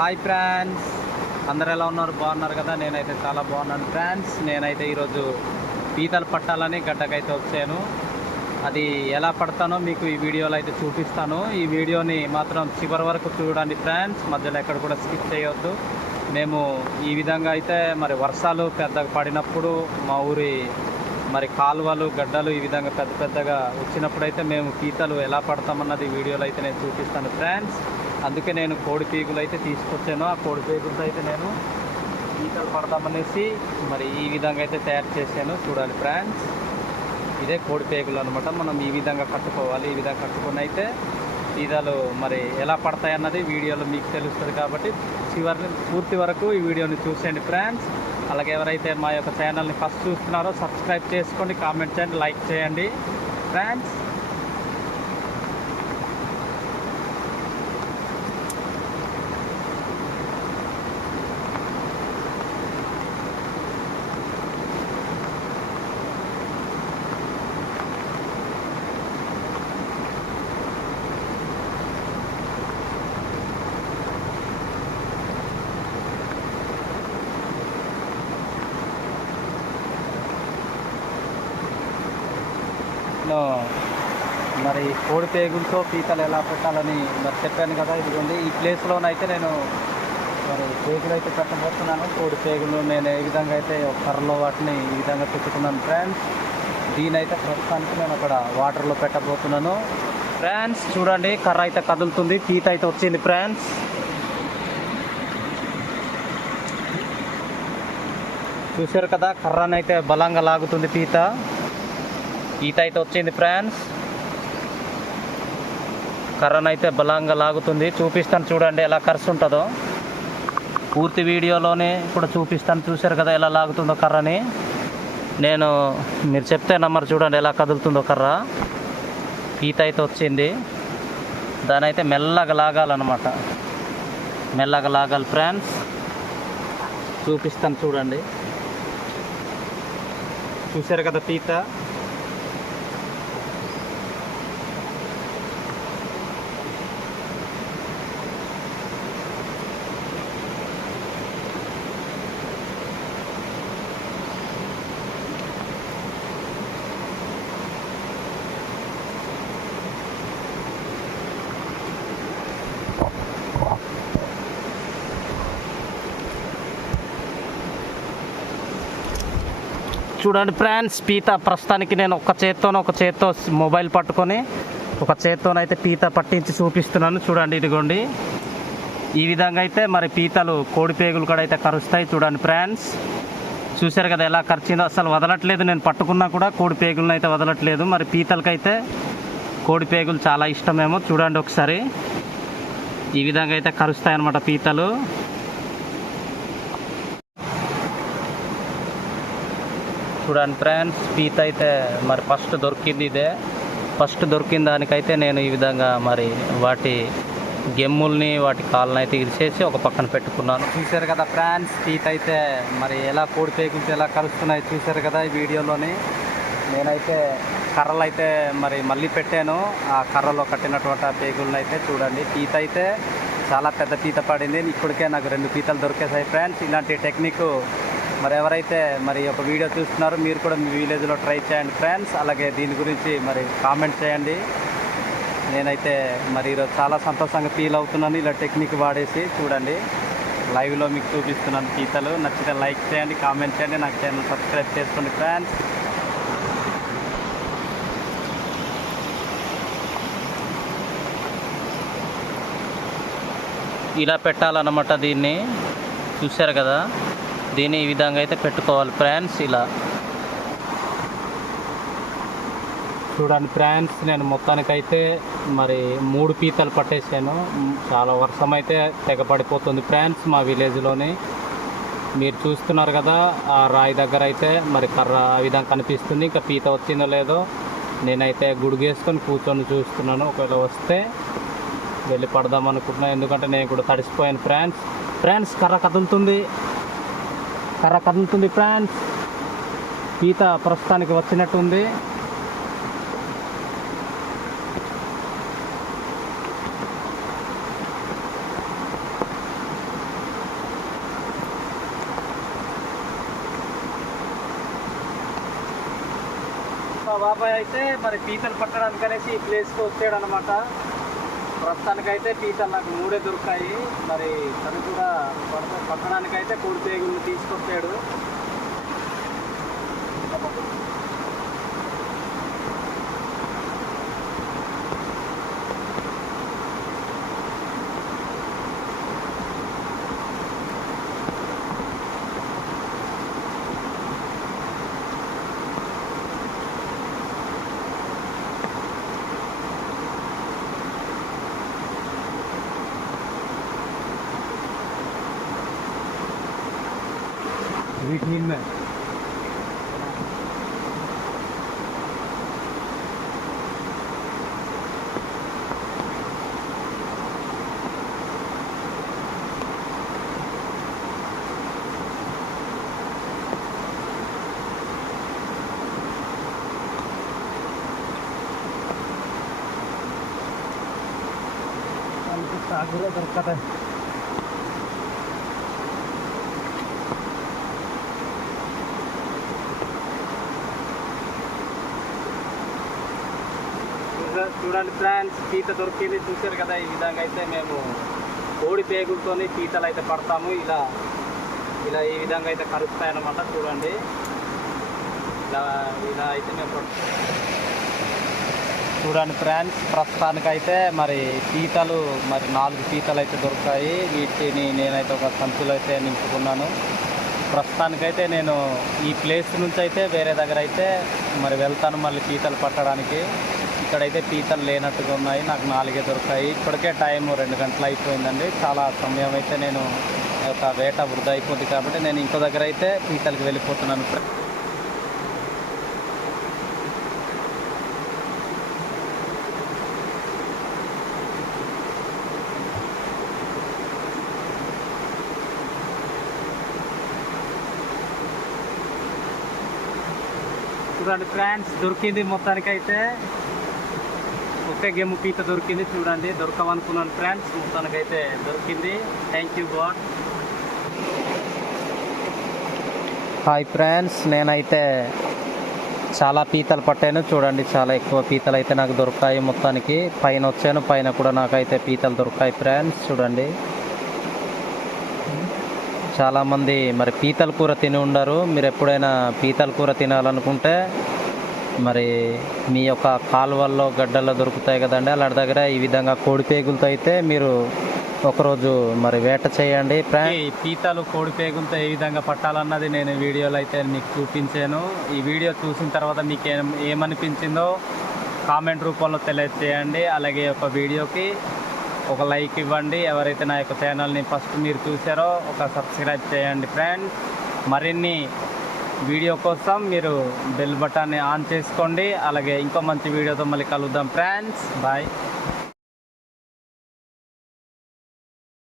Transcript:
Hi France అందరు ఎలా ఉన్నారు? బాగున్నారు కదా? నేనైతే చాలా బాగున్నాను ఫ్రాన్స్ నేనైతే ఈరోజు పీతలు పట్టాలని గడ్డకైతే వచ్చాను. అది ఎలా పడతానో మీకు ఈ వీడియోలో అయితే చూపిస్తాను. ఈ వీడియోని మాత్రం చివరి వరకు చూడండి ఫ్రాన్స్ మధ్యలో ఎక్కడ కూడా స్కిప్ చేయొద్దు. మేము ఈ విధంగా అయితే మరి వర్షాలు పెద్దగా పడినప్పుడు మా ఊరి మరి కాలువలు గడ్డలు ఈ విధంగా పెద్ద పెద్దగా వచ్చినప్పుడైతే మేము పీతలు ఎలా పడతామన్నది వీడియోలో అయితే నేను చూపిస్తాను ఫ్రాన్స్ అందుకే నేను కోడి పీగులు అయితే తీసుకొచ్చాను. ఆ కోడి పీగులతో అయితే నేను ఈతలు పడదామనేసి మరి ఈ విధంగా అయితే తయారు చేశాను. చూడాలి ఫ్రాన్స్ ఇదే కోడి పేగులు అనమాట మనం ఈ విధంగా కట్టుకోవాలి ఈ విధంగా కట్టుకుని అయితే ఈతలు మరి ఎలా పడతాయి అన్నది వీడియోలో మీకు తెలుస్తుంది కాబట్టి చివరి పూర్తి వరకు ఈ వీడియోని చూసేయండి ఫ్రెండ్స్. అలాగే ఎవరైతే మా యొక్క ఛానల్ని ఫస్ట్ చూస్తున్నారో సబ్స్క్రైబ్ చేసుకోండి కామెంట్ చేయండి లైక్ చేయండి. ఫ్రెండ్స్ నేను మరి కోడి పేగులతో పీతలు ఎలా పెట్టాలని మరి చెప్పాను కదా ఇదిగోండి. ఈ ప్లేస్లోనైతే నేను మరి పేగులు అయితే పెట్టబోతున్నాను. కోడి పేగులు నేను ఏ విధంగా అయితే కర్రలో వాటిని ఈ విధంగా పెట్టుకున్నాను ఫ్రెండ్స్ దీనైతే ప్రస్తుతానికి నేను అక్కడ వాటర్లో పెట్టబోతున్నాను. ఫ్రాన్స్ చూడండి కర్ర అయితే కదులుతుంది పీత అయితే వచ్చింది ఫ్రాన్స్ చూశారు కదా కర్రనైతే బలంగా లాగుతుంది పీత. ఈత అయితే వచ్చింది ఫ్రాన్స్ కర్రనైతే బలంగా లాగుతుంది. చూపిస్తాను చూడండి ఎలా కరుస్తుంటుందో. పూర్తి వీడియోలోనే కూడా చూపిస్తాను. చూశారు కదా ఎలా లాగుతుందో కర్రని. నేను మీరు చెప్తే నమ్మరు చూడండి ఎలా కదులుతుందో కర్ర. ఈత అయితే వచ్చింది. దాని అయితే మెల్లగా లాగాలన్నమాట. మెల్లగా లాగాలి ఫ్రాన్స్ చూపిస్తాను చూడండి. చూశారు కదా పీత చూడండి ఫ్రెండ్స్ పీత ప్రస్తుతానికి నేను ఒక చేత్తోనే ఒక చేత్తో మొబైల్ పట్టుకొని ఒక చేత్తోనైతే పీత పట్టించి చూపిస్తున్నాను. చూడండి ఇదిగోండి. ఈ విధంగా అయితే మరి పీతలు కోడిపేగులు కూడా అయితే కరుస్తాయి చూడండి ఫ్రెండ్స్. చూశారు కదా ఎలా ఖర్చిందో అసలు వదలట్లేదు నేను పట్టుకున్నా కూడా కోడిపేగులను అయితే వదలట్లేదు. మరి పీతలకైతే కోడిపేగులు చాలా ఇష్టమేమో చూడండి ఒకసారి. ఈ విధంగా అయితే కరుస్తాయి అన్నమాట పీతలు. చూడండి ఫ్రెండ్స్ పీత అయితే మరి ఫస్ట్ దొరికింది ఇదే. ఫస్ట్ దొరికిన దానికైతే నేను ఈ విధంగా మరి వాటి గెమ్ముల్ని వాటి కాళ్ళని అయితే ఇరిచేసి ఒక పక్కన పెట్టుకున్నాను. చూశారు కదా ఫ్రాన్స్ పీత అయితే మరి ఎలా కోడి పేగులతో ఎలా కలుస్తున్నాయి చూశారు కదా ఈ వీడియోలోని. నేనైతే కర్రలు అయితే మరి మళ్ళీ పెట్టాను. ఆ కర్రలో కట్టినటువంటి ఆ పేగులను అయితే చూడండి. పీత అయితే చాలా పెద్ద పీత పడింది. ఇప్పటికే నాకు రెండు పీతలు దొరికేసాయి ఫ్రెండ్స్. ఇలాంటి టెక్నిక్ మరి ఎవరైతే మరి ఒక వీడియో చూస్తున్నారో మీరు కూడా మీ విలేజ్లో ట్రై చేయండి ఫ్రెండ్స్ అలాగే దీని గురించి మరి కామెంట్ చేయండి. నేనైతే మరి ఈరోజు చాలా సంతోషంగా ఫీల్ అవుతున్నాను. ఇలా టెక్నిక్ వాడేసి చూడండి. లైవ్లో మీకు చూపిస్తున్నాను పీతలు నచ్చితే లైక్ చేయండి కామెంట్ చేయండి. నాకు ఛానల్ సబ్స్క్రైబ్ చేసుకోండి ఫ్రెండ్స్ ఇలా పెట్టాలన్నమాట దీన్ని. చూశారు కదా? దీన్ని ఈ విధంగా అయితే పెట్టుకోవాలి. ఫ్రాన్స్ ఇలా. చూడండి ఫ్రాన్స్ నేను మొత్తానికైతే మరి మూడు పీతలు పట్టేసాను చాలా వర్షం అయితే తెగ పడిపోతుంది ఫ్రాన్స్ మా విలేజ్లోని. మీరు చూస్తున్నారు కదా ఆ రాయి దగ్గర అయితే మరి కర్ర ఆ విధంగా కనిపిస్తుంది. ఇంకా పీత వచ్చిందో లేదో నేనైతే గుడిగేసుకొని కూర్చొని చూస్తున్నాను. ఒకవేళ వస్తే వెళ్ళి పడదాం అనుకుంటున్నాను ఎందుకంటే నేను కూడా తడిసిపోయాను ఫ్రాన్స్. ఫ్రాన్స్ కర్ర కదులుతుంది. కర్ర కదులుతుంది ఫ్రాన్స్. ఈత ప్రస్తుతానికి వచ్చినట్టుంది. బాబాయ్ అయితే మరి పీతలు పట్టడానికి అనేసి ఈ ప్లేస్కి వచ్చాడు అనమాట ప్రస్తుతానికైతే పీతలు నాకు మూడే దొరుకుతాయి మరి తను కూడా పట్టడానికైతే కోడి పేగులు తీసుకొచ్చాడు. వీటి మీద సాగులో దొరకతాయి చూసా- చూడండి ఫ్రెండ్స్ పీత దొరికింది. చూశారు కదా ఈ విధంగా అయితే మేము కోడి పేగులతోని పీతలు అయితే పడతాము. ఇలా ఇలా ఈ విధంగా అయితే కరుస్తాయి చూడండి. ఇలా ఇలా అయితే మేము పడతాం చూడండి ఫ్రెండ్స్ ప్రస్తుతానికైతే మరి పీతలు మరి నాలుగు పీతలు అయితే దొరుకుతాయి. వీటిని నేనైతే ఒక సంచులు అయితే నింపుకున్నాను. ప్రస్తుతానికైతే నేను ఈ ప్లేస్ నుంచి అయితే వేరే దగ్గర అయితే మరి వెళ్తాను మళ్ళీ పీతలు పట్టడానికి. ఇక్కడైతే పీతలు లేనట్టుగా ఉన్నాయి. నాకు నాలుగే దొరుకుతాయి. ఇప్పటికే టైం రెండు గంటలు అయిపోయిందండి. చాలా సమయం అయితే నేను ఒక వేట వృధా అయిపోద్ది కాబట్టి నేను ఇంకో దగ్గర అయితే పీతలకు వెళ్ళిపోతున్నాను. చూడండి ఫ్రెండ్స్ దొరికింది మొత్తానికైతే. ఒకే గేమ్ పీత దొరికింది చూడండి. దొరకమనుకున్నాను ఫ్రెండ్స్ మొత్తానికైతే దొరికింది. Thank you God hi friends నేనైతే చాలా పీతలు పట్టాను. చూడండి చాలా ఎక్కువ పీతలు అయితే నాకు దొరుకుతాయి మొత్తానికి. పైన వచ్చాను పైన కూడా నాకైతే పీతలు దొరుకుతాయి ఫ్రెండ్స్ చూడండి. చాలామంది మరి పీతల కూర తిని ఉండరు. మీరు ఎప్పుడైనా పీతల కూర తినాలనుకుంటే మరి మీ యొక్క కాలువల్లో గడ్డల్లో దొరుకుతాయి కదండి. అలాంటి దగ్గర ఈ విధంగా కోడి పేగులతో అయితే మీరు ఒకరోజు మరి వేట చేయండి. పీతలు కోడి పేగులతో ఏ విధంగా పట్టాలన్నది నేను వీడియోలో అయితే మీకు చూపించాను. ఈ వీడియో చూసిన తర్వాత మీకు ఏం ఏమనిపించిందో కామెంట్ రూపంలో తెలియజేయండి. అలాగే ఒక వీడియోకి ఒక లైక్ ఇవ్వండి. ఎవరైతే నా యొక్క ఛానల్ని ఫస్ట్ మీరు చూసారో ఒక సబ్స్క్రైబ్ చేయండి ఫ్రెండ్స్. మరిన్ని వీడియో కోసం మీరు బెల్ బటన్ని ఆన్ చేసుకోండి. అలాగే ఇంకో మంచి వీడియోతో మళ్ళీ కలుద్దాం. Friends bye.